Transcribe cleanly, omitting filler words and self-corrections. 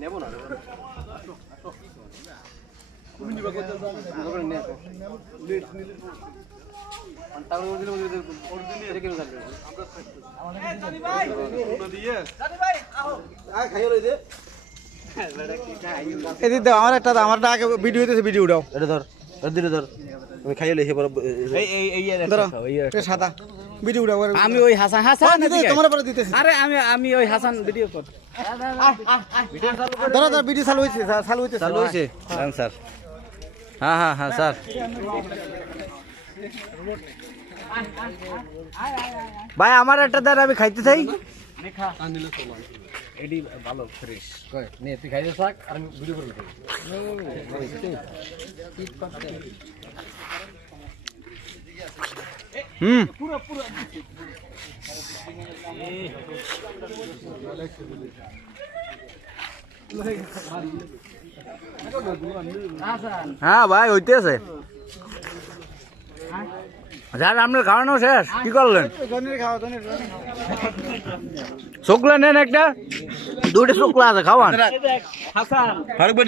নেব না আমার একটা আগে ভিডিও হইতেছে, ভিডিও উঠাও। এটা ধর দিলে ধর আমি খাইয়ে লই পরে সাদা ভিডিও উঠাও। আমি ওই হাসান তোমার পরে দিতেছি। আরে আমি ওই হাসান ভিডিও কর। ধরো ভিডিও চালু হইছে, চালু হইছে স্যার। হ্যাঁ স্যার। ভাই আমার একটা দেন, আমি খাইতে চাই। এডি ভালো ফ্রেশ কই নে তুই খাইতে থাক আর আমি ভিডিও করে দেব। হ্যাঁ ভাই হইতেছে। যার আপনার খাওয়ানো শেষ, কি করলেন? শুকলা নেন একটা, দুটো শুকলা আছে, খাওয়ান। হাসান ফারুক ভাই